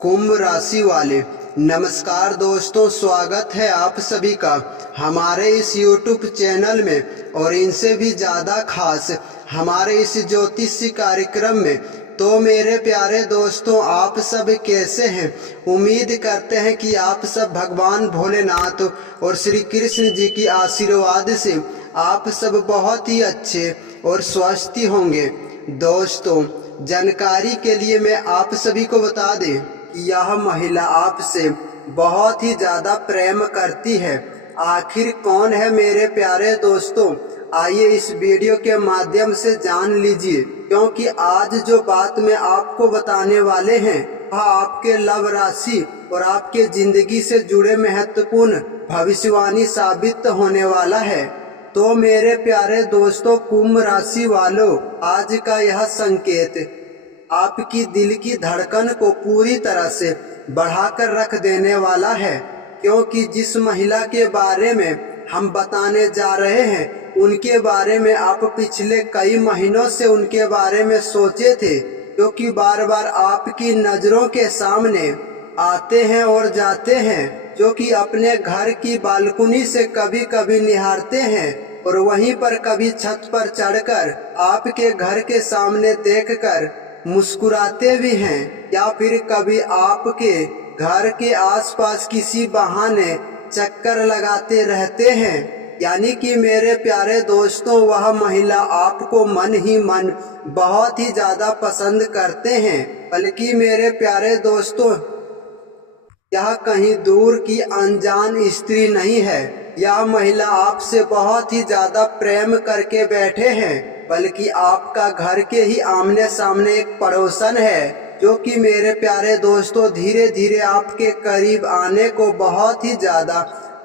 कुंभ राशि वाले नमस्कार दोस्तों, स्वागत है आप सभी का हमारे इस YouTube चैनल में और इनसे भी ज़्यादा खास हमारे इस ज्योतिषी कार्यक्रम में। तो मेरे प्यारे दोस्तों, आप सब कैसे हैं? उम्मीद करते हैं कि आप सब भगवान भोलेनाथ और श्री कृष्ण जी की आशीर्वाद से आप सब बहुत ही अच्छे और स्वस्थ होंगे। दोस्तों, जानकारी के लिए मैं आप सभी को बता दें कि यह महिला आपसे बहुत ही ज्यादा प्रेम करती है। आखिर कौन है मेरे प्यारे दोस्तों? आइए इस वीडियो के माध्यम से जान लीजिए, क्योंकि आज जो बात मैं आपको बताने वाले हैं वह आपके लव राशि और आपके जिंदगी से जुड़े महत्वपूर्ण भविष्यवाणी साबित होने वाला है। तो मेरे प्यारे दोस्तों, कुंभ राशि वालों, आज का यह संकेत आपकी दिल की धड़कन को पूरी तरह से बढ़ाकर रख देने वाला है, क्योंकि जिस महिला के बारे में हम बताने जा रहे हैं उनके बारे में आप पिछले कई महीनों से उनके बारे में सोचे थे, क्योंकि बार बार आपकी नजरों के सामने आते हैं और जाते हैं, जो कि अपने घर की बालकनी से कभी कभी निहारते हैं और वहीं पर कभी छत पर चढ़कर आपके घर के सामने देखकर मुस्कुराते भी हैं, या फिर कभी आपके घर के आसपास किसी बहाने चक्कर लगाते रहते हैं। यानी कि मेरे प्यारे दोस्तों, वह महिला आपको मन ही मन बहुत ही ज्यादा पसंद करते हैं। बल्कि मेरे प्यारे दोस्तों, यह कहीं दूर की अनजान स्त्री नहीं है। यह महिला आपसे बहुत ही ज्यादा प्रेम करके बैठे हैं, बल्कि आपका घर के ही आमने सामने एक पड़ोसन है, जो कि मेरे प्यारे दोस्तों धीरे धीरे आपके करीब आने को बहुत ही ज्यादा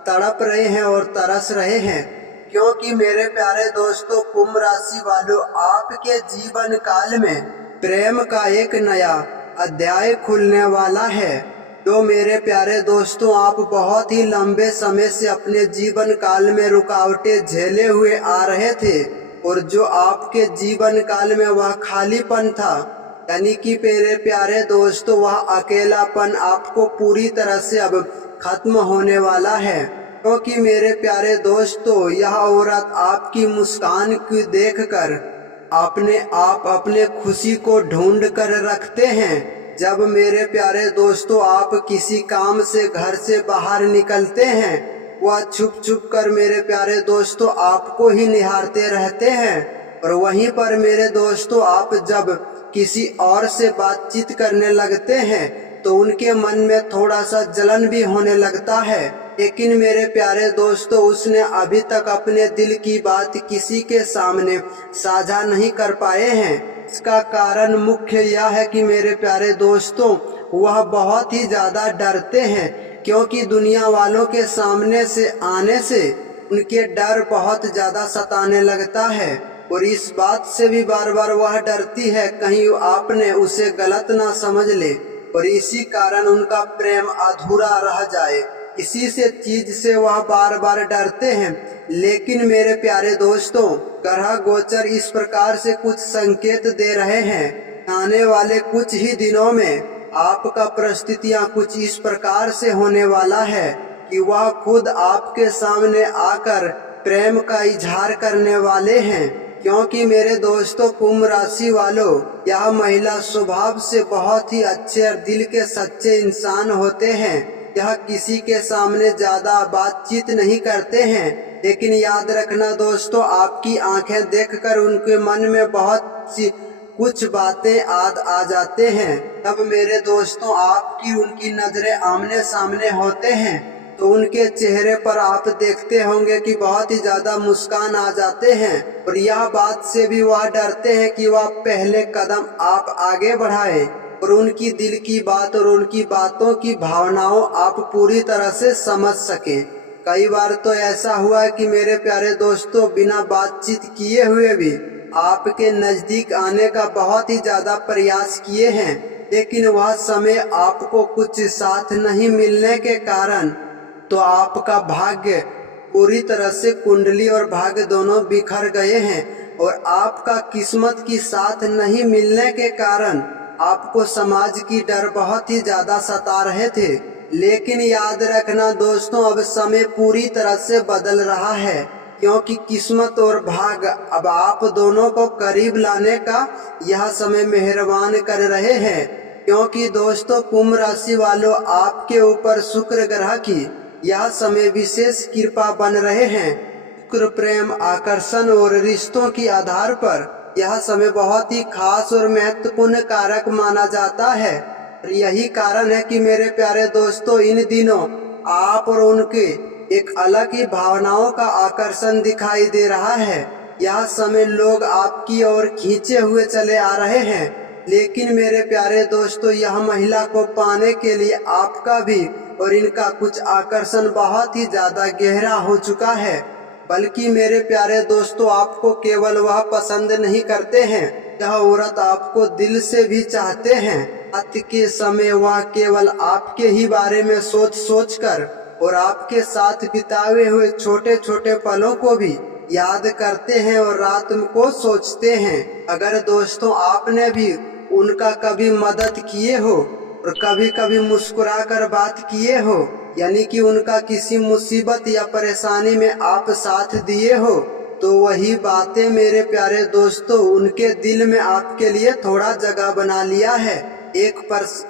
तड़प रहे हैं और तरस रहे हैं। क्योंकि मेरे प्यारे दोस्तों, कुंभ राशि वालों, आपके जीवन काल में प्रेम का एक नया अध्याय खुलने वाला है। तो मेरे प्यारे दोस्तों, आप बहुत ही लंबे समय से अपने जीवन काल में रुकावटें झेले हुए आ रहे थे, और जो आपके जीवन काल में वह खालीपन था, यानी कि मेरे प्यारे दोस्तों, वह अकेलापन आपको पूरी तरह से अब खत्म होने वाला है। क्योंकि मेरे प्यारे दोस्तों, यह औरत आपकी मुस्कान को देखकर अपने खुशी को ढूंढ कर रखते हैं। जब मेरे प्यारे दोस्तों आप किसी काम से घर से बाहर निकलते हैं, वह छुप छुप कर मेरे प्यारे दोस्तों आपको ही निहारते रहते हैं। और वहीं पर मेरे दोस्तों, आप जब किसी और से बातचीत करने लगते हैं तो उनके मन में थोड़ा सा जलन भी होने लगता है। लेकिन मेरे प्यारे दोस्तों, उसने अभी तक अपने दिल की बात किसी के सामने साझा नहीं कर पाए हैं। इसका कारण मुख्य यह है कि मेरे प्यारे दोस्तों, वह बहुत ही ज्यादा डरते हैं, क्योंकि दुनिया वालों के सामने से आने से उनके डर बहुत ज्यादा सताने लगता है। और इस बात से भी बार बार वह डरती है कहीं आपने उसे गलत ना समझ ले, और इसी कारण उनका प्रेम अधूरा रह जाए। इसी से चीज से वह बार बार डरते हैं। लेकिन मेरे प्यारे दोस्तों, ग्रह गोचर इस प्रकार से कुछ संकेत दे रहे हैं, आने वाले कुछ ही दिनों में आपका परिस्थितियां कुछ इस प्रकार से होने वाला है कि वह खुद आपके सामने आकर प्रेम का इजहार करने वाले हैं। क्योंकि मेरे दोस्तों, कुंभ राशि वालों, यह महिला स्वभाव से बहुत ही अच्छे और दिल के सच्चे इंसान होते हैं। यह किसी के सामने ज्यादा बातचीत नहीं करते हैं, लेकिन याद रखना दोस्तों, आपकी आंखें देखकर उनके मन में बहुत सी कुछ बातें आ जाते हैं। तब मेरे दोस्तों आपकी उनकी नजरें आमने सामने होते हैं तो उनके चेहरे पर आप देखते होंगे कि बहुत ही ज्यादा मुस्कान आ जाते हैं। और यह बात से भी वह डरते हैं कि वह पहले कदम आप आगे बढ़ाएं और उनकी दिल की बात और उनकी बातों की भावनाओं आप पूरी तरह से समझ सकें। कई बार तो ऐसा हुआ है कि मेरे प्यारे दोस्तों, बिना बातचीत किए हुए भी आपके नजदीक आने का बहुत ही ज्यादा प्रयास किए हैं, लेकिन वह समय आपको कुछ साथ नहीं मिलने के कारण तो आपका भाग्य पूरी तरह से कुंडली और भाग्य दोनों बिखर गए हैं। और आपका किस्मत की साथ नहीं मिलने के कारण आपको समाज की डर बहुत ही ज्यादा सता रहे थे। लेकिन याद रखना दोस्तों, अब समय पूरी तरह से बदल रहा है, क्योंकि किस्मत और भाग अब आप दोनों को करीब लाने का यह समय मेहरबान कर रहे हैं। क्योंकि दोस्तों कुंभ राशि वालों, आपके ऊपर शुक्र ग्रह की यह समय विशेष कृपा बन रहे हैं। शुक्र प्रेम, आकर्षण और रिश्तों के आधार पर यह समय बहुत ही खास और महत्वपूर्ण कारक माना जाता है। यही कारण है कि मेरे प्यारे दोस्तों, इन दिनों आप और उनके एक अलग ही भावनाओं का आकर्षण दिखाई दे रहा है। यह समय लोग आपकी ओर खींचे हुए चले आ रहे हैं। लेकिन मेरे प्यारे दोस्तों, यह महिला को पाने के लिए आपका भी और इनका कुछ आकर्षण बहुत ही ज्यादा गहरा हो चुका है। बल्कि मेरे प्यारे दोस्तों, आपको केवल वह पसंद नहीं करते हैं, यह औरत आपको दिल से भी चाहते हैं। रात के समय वह केवल आपके ही बारे में सोच कर और आपके साथ बिताए हुए छोटे छोटे पलों को भी याद करते हैं और रात को सोचते हैं। अगर दोस्तों आपने भी उनका कभी मदद किए हो और कभी कभी मुस्कुरा कर बात किए हो, यानी कि उनका किसी मुसीबत या परेशानी में आप साथ दिए हो, तो वही बातें मेरे प्यारे दोस्तों उनके दिल में आपके लिए थोड़ा जगह बना लिया है। एक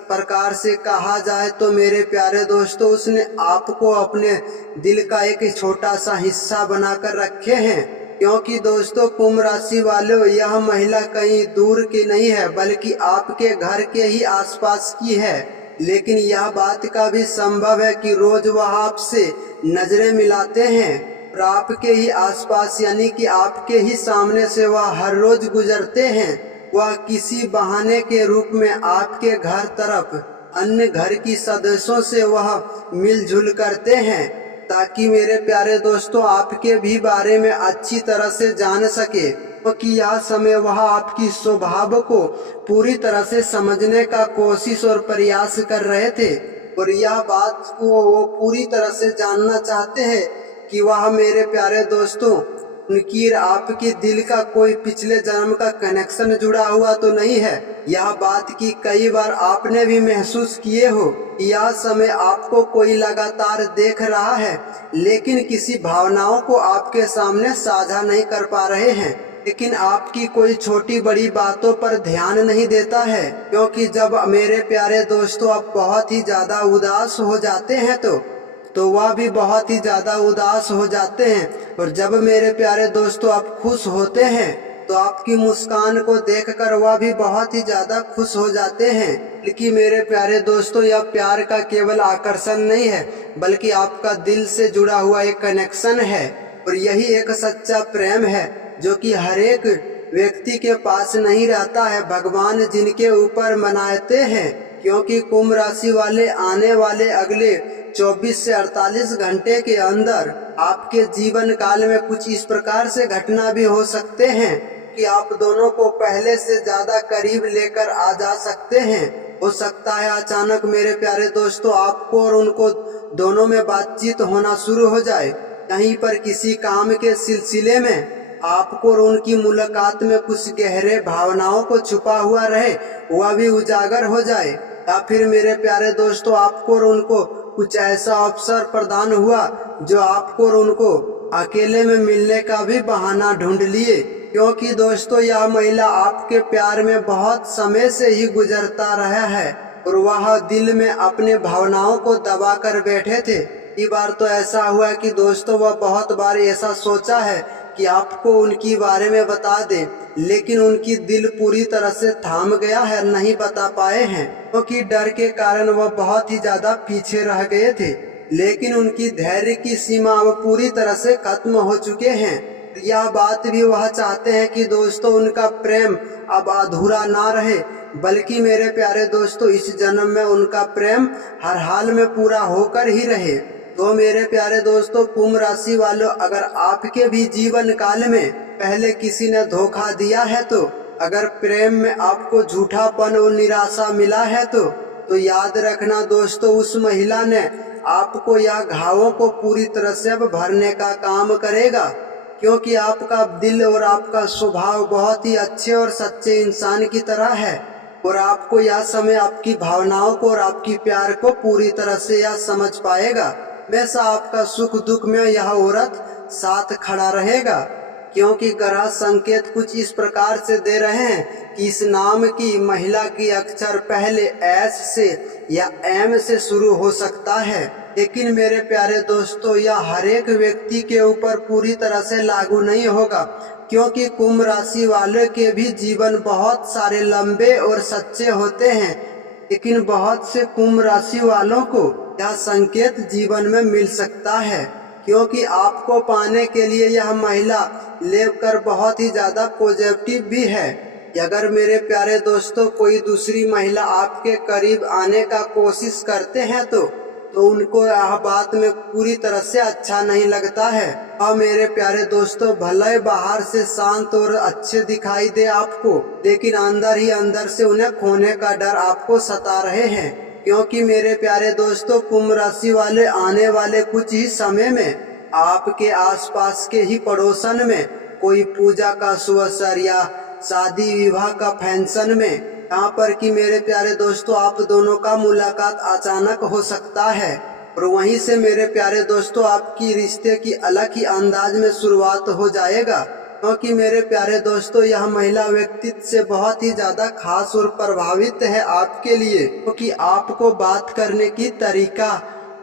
प्रकार से कहा जाए तो मेरे प्यारे दोस्तों, उसने आपको अपने दिल का एक छोटा सा हिस्सा बनाकर रखे हैं। क्योंकि दोस्तों कुंभ राशि वालों, यह महिला कहीं दूर की नहीं है, बल्कि आपके घर के ही आसपास की है। लेकिन यह बात का भी संभव है कि रोज वह आपसे नजरें मिलाते हैं और आपके ही आसपास, यानी कि आपके ही सामने से वह हर रोज गुजरते हैं। वह किसी बहाने के रूप में आपके घर तरफ अन्य घर की सदस्यों से वह मिलजुल करते हैं, ताकि मेरे प्यारे दोस्तों आपके भी बारे में अच्छी तरह से जान सके। क्योंकि यह समय वह आपकी स्वभाव को पूरी तरह से समझने का कोशिश और प्रयास कर रहे थे और यह बात को वो पूरी तरह से जानना चाहते हैं कि वह मेरे प्यारे दोस्तों उनकी आपके दिल का कोई पिछले जन्म का कनेक्शन जुड़ा हुआ तो नहीं है। यह बात की कई बार आपने भी महसूस किए हो। यह समय आपको कोई लगातार देख रहा है, लेकिन किसी भावनाओं को आपके सामने साझा नहीं कर पा रहे हैं, लेकिन आपकी कोई छोटी बड़ी बातों पर ध्यान नहीं देता है। क्योंकि जब मेरे प्यारे दोस्तों आप बहुत ही ज्यादा उदास हो जाते हैं तो वह भी बहुत ही ज्यादा उदास हो जाते हैं, और जब मेरे प्यारे दोस्तों आप खुश होते हैं तो आपकी मुस्कान को देखकर वह भी बहुत ही ज्यादा खुश हो जाते हैं। लेकिन मेरे प्यारे दोस्तों, यह प्यार का केवल आकर्षण नहीं है, बल्कि आपका दिल से जुड़ा हुआ एक कनेक्शन है, और यही एक सच्चा प्रेम है जो कि हर एक व्यक्ति के पास नहीं रहता है, भगवान जिनके ऊपर मनाते हैं। क्योंकि कुंभ राशि वाले आने वाले अगले 24 से 48 घंटे के अंदर आपके जीवन काल में कुछ इस प्रकार से घटना भी हो सकते हैं कि आप दोनों को पहले से ज्यादा करीब लेकर आ जा सकते हैं। हो सकता है अचानक मेरे प्यारे दोस्तों आपको और उनको दोनों में बातचीत होना शुरू हो जाए। कहीं पर किसी काम के सिलसिले में आपको और उनकी मुलाकात में कुछ गहरे भावनाओं को छुपा हुआ रहे, वह भी उजागर हो जाए। या फिर मेरे प्यारे दोस्तों आपको और उनको कुछ ऐसा अवसर प्रदान हुआ जो आपको और उनको अकेले में मिलने का भी बहाना ढूंढ लिए। क्योंकि दोस्तों यह महिला आपके प्यार में बहुत समय से ही गुजरता रहा है और वह दिल में अपने भावनाओं को दबा कर बैठे थे। कई बार तो ऐसा हुआ कि दोस्तों वह बहुत बार ऐसा सोचा है कि आपको उनकी बारे में बता दे, लेकिन उनकी दिल पूरी तरह से थाम गया है, नहीं बता पाए हैं, क्योंकि डर के कारण वह बहुत ही ज्यादा पीछे रह गए थे। लेकिन उनकी धैर्य की सीमा अब पूरी तरह से खत्म हो चुके हैं। यह बात भी वह चाहते हैं कि दोस्तों उनका प्रेम अब अधूरा ना रहे, बल्कि मेरे प्यारे दोस्तों इस जन्म में उनका प्रेम हर हाल में पूरा होकर ही रहे। तो मेरे प्यारे दोस्तों कुंभ राशि वालों, अगर आपके भी जीवन काल में पहले किसी ने धोखा दिया है, तो अगर प्रेम में आपको झूठापन और निराशा मिला है तो याद रखना दोस्तों उस महिला ने आपको या घावों को पूरी तरह से अब भरने का काम करेगा। क्योंकि आपका दिल और आपका स्वभाव बहुत ही अच्छे और सच्चे इंसान की तरह है। और आपको यह समय आपकी भावनाओं को और आपकी प्यार को पूरी तरह से यह समझ पाएगा। हमेशा आपका सुख दुख में यह औरत साथ खड़ा रहेगा, क्योंकि ग्रह संकेत कुछ इस प्रकार से दे रहे हैं कि इस नाम की महिला की अक्षर पहले एस से या एम से शुरू हो सकता है। लेकिन मेरे प्यारे दोस्तों, यह हर एक व्यक्ति के ऊपर पूरी तरह से लागू नहीं होगा, क्योंकि कुंभ राशि वाले के भी जीवन बहुत सारे लंबे और सच्चे होते हैं। लेकिन बहुत से कुंभ राशि वालों को यह संकेत जीवन में मिल सकता है, क्योंकि आपको पाने के लिए यह महिला लेकर बहुत ही ज्यादा पॉजिटिव भी है। अगर मेरे प्यारे दोस्तों कोई दूसरी महिला आपके करीब आने का कोशिश करते हैं तो उनको यह बात में पूरी तरह से अच्छा नहीं लगता है। और मेरे प्यारे दोस्तों, भले बाहर से शांत और अच्छे दिखाई दे आपको, लेकिन अंदर ही अंदर से उन्हें खोने का डर आपको सता रहे हैं। क्योंकि मेरे प्यारे दोस्तों, कुंभ राशि वाले आने वाले कुछ ही समय में आपके आसपास के ही पड़ोसन में कोई पूजा का शुभ अवसर या शादी विवाह का फंक्शन में, यहाँ पर कि मेरे प्यारे दोस्तों आप दोनों का मुलाकात अचानक हो सकता है। और वहीं से मेरे प्यारे दोस्तों आपकी रिश्ते की अलग ही अंदाज में शुरुआत हो जाएगा। क्योंकि मेरे प्यारे दोस्तों, यह महिला व्यक्तित्व से बहुत ही ज्यादा खास और प्रभावित है आपके लिए, क्योंकि आपको बात करने की तरीका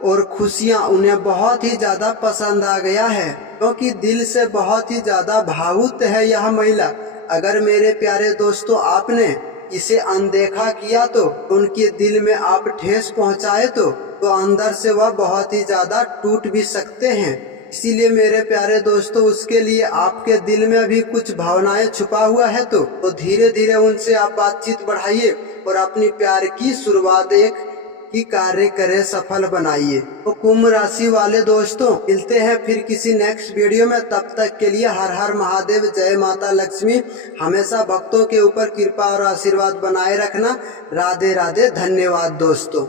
और खुशियाँ उन्हें बहुत ही ज्यादा पसंद आ गया है, क्योंकि दिल से बहुत ही ज्यादा भावुक है यह महिला। अगर मेरे प्यारे दोस्तों आपने इसे अनदेखा किया तो उनके दिल में आप ठेस पहुंचाए तो अंदर से वह बहुत ही ज्यादा टूट भी सकते हैं। इसीलिए मेरे प्यारे दोस्तों, उसके लिए आपके दिल में भी कुछ भावनाएं छुपा हुआ है तो धीरे धीरे उनसे आप बातचीत बढ़ाइए और अपनी प्यार की शुरुआत एक ही कार्य करे सफल बनाइए। तो कुंभ राशि वाले दोस्तों, मिलते हैं फिर किसी नेक्स्ट वीडियो में। तब तक के लिए हर हर महादेव, जय माता लक्ष्मी। हमेशा भक्तों के ऊपर कृपा और आशीर्वाद बनाए रखना। राधे राधे, धन्यवाद दोस्तों।